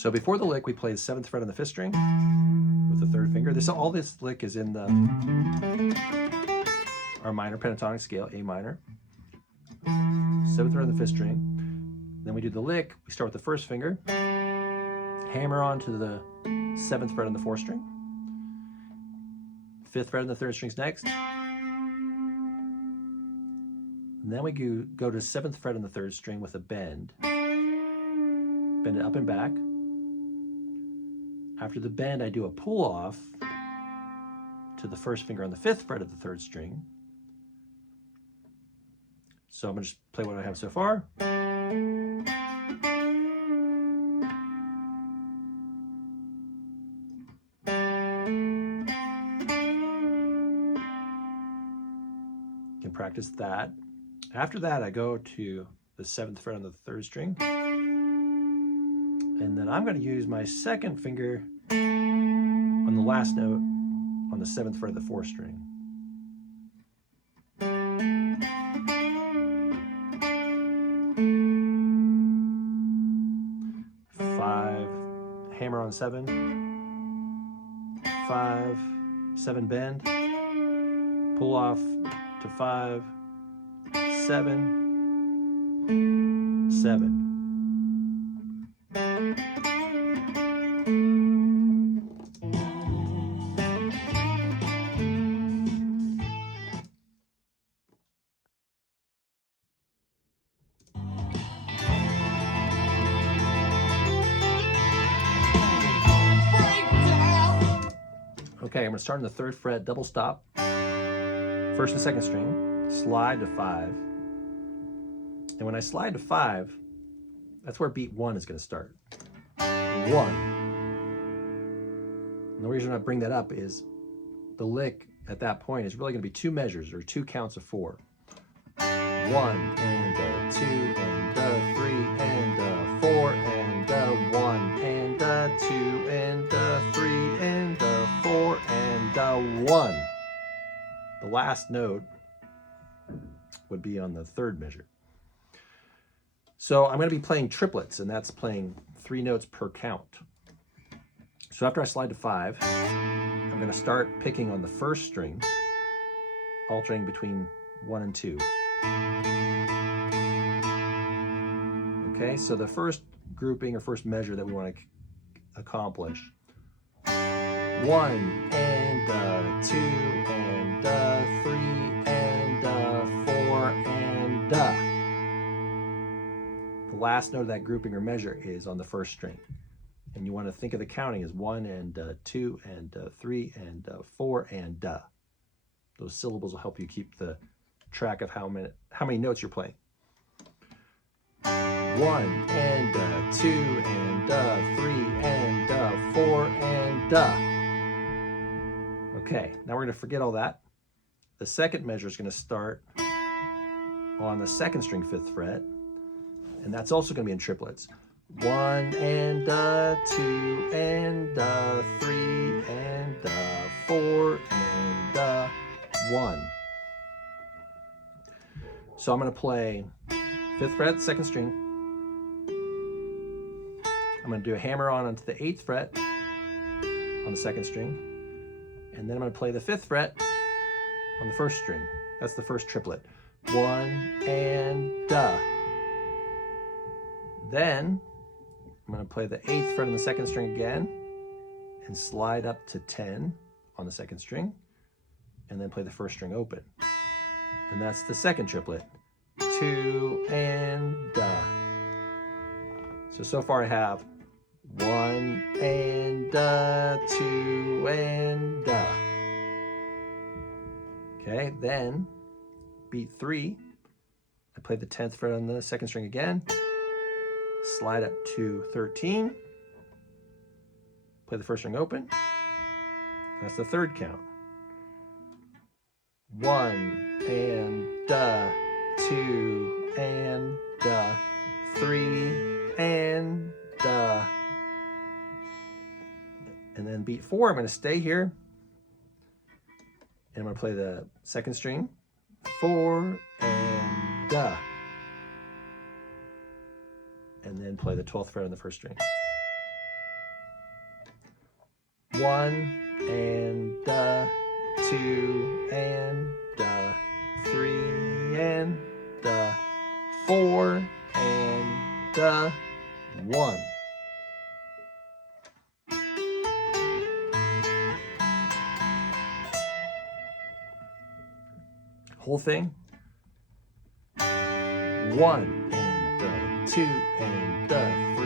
So before the lick, we play the 7th fret on the 5th string with the 3rd finger. All this lick is in our minor pentatonic scale, A minor. 7th fret on the 5th string. Then we do the lick. We start with the 1st finger, hammer on to the 7th fret on the 4th string. 5th fret on the 3rd string's next. And then we go to 7th fret on the 3rd string with a bend. Bend it up and back. After the bend, I do a pull off to the 1st finger on the 5th fret of the 3rd string. So I'm going to just play what I have so far. You can practice that. After that, I go to the 7th fret on the 3rd string. And then I'm going to use my 2nd finger on the last note on the 7th fret of the 4th string. Hammer on 7, 5, 7 bend, pull off to 5, 7, 7. Okay, I'm going to start on the 3rd fret, double stop, 1st and 2nd string, slide to 5. And when I slide to 5, that's where beat 1 is going to start. 1. And the reason I bring that up is the lick at that point is really going to be 2 measures, or 2 counts of 4. 1 and 2 and 3 and 4 and 1 and 2 and 3 and 4 and 1. The last note would be on the 3rd measure. So I'm going to be playing triplets, and that's playing 3 notes per count. So after I slide to 5, I'm going to start picking on the 1st string, alternating between 1 and 2. Okay, so the first grouping or first measure that we want to accomplish, 1 and 2 and 3 and 4 and the last note of that grouping or measure is on the 1st string. And you want to think of the counting as 1 and 2 and 3 and 4 and Those syllables will help you keep the track of how many notes you're playing. 1 and 2 and 3 and 4 and Okay, now we're going to forget all that. The 2nd measure is going to start on the 2nd string, 5th fret, and that's also going to be in triplets. 1 and 2 and 3 and 4 and 1. So I'm going to play 5th fret, 2nd string. I'm going to do a hammer on onto the 8th fret on the 2nd string. And then I'm going to play the 5th fret on the 1st string. That's the first triplet. 1 and Then I'm going to play the 8th fret on the 2nd string again and slide up to 10 on the 2nd string, and then play the 1st string open. And that's the 2nd triplet. 2 and So far I have 1 and 2 and Okay, then beat 3. I play the 10th fret on the 2nd string again, slide up to 13, play the 1st string open. That's the 3rd count. 1 and 2 and 3 and then beat 4. I'm going to stay here, and I'm going to play the 2nd string, 4 and then play the 12th fret on the 1st string. 1 and 2 and 3 and 4 and 1. Whole thing. 1 and 2 and